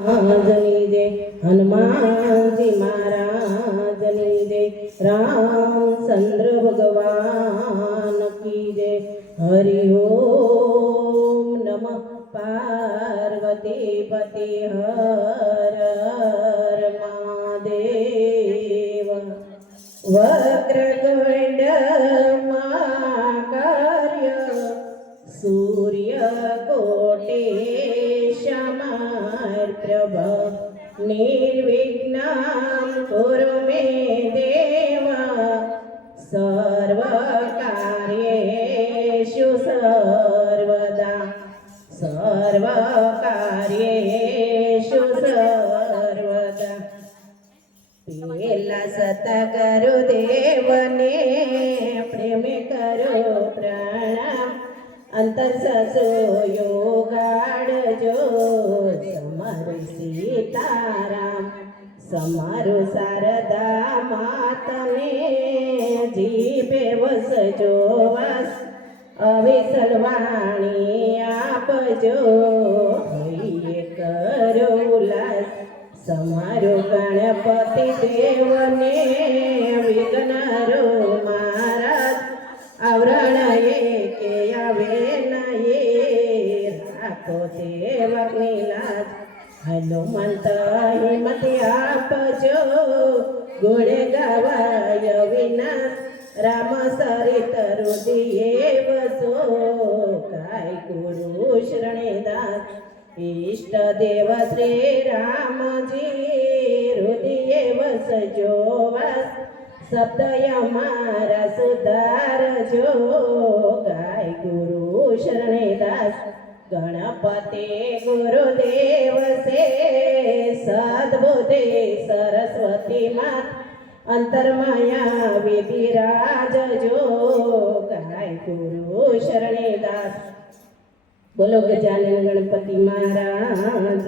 महाराजनी जय हनुमान जी महाराजनी जय रामचंद्र भगवान की जय। हरि ओम नमः पार्वती पति हर हर महादेव। वक्रतुंड महाकाय सूर्यकोटि समप्रभ निर्विघ्नं कुरु मे देव सर्वकार्येषु सर्वदा सर्वकार्येषु सर्वदा। पेला सता करो देवने प्रेम करो प्रणाम अंतर ससो योगाड़जो समारु सीताराम समारु शारदा मातने जीभे वसजो वास अविसल वाणी आपजो हइये करो उल्लास समारु गणपति देवने विघ्नहरो महाराज आवरण के आवे नये राखो सेवकनी लाज। हनुमंत हिम्मत आपजो गुण गावाय विनाश राम सरित हृदये वसो काय गुरु शरणदास। इष्ट देव श्री राम जी हृदये वसजो वास सप्तय मारा सुधार जो गाय गुरु शरणदास। गणपति गुरुदेव से सद्बुद्धि सरस्वती मात अंतर्माया विधिराज जो गाय गुरु शरणदास। बोलो गजानन गणपति महाराज।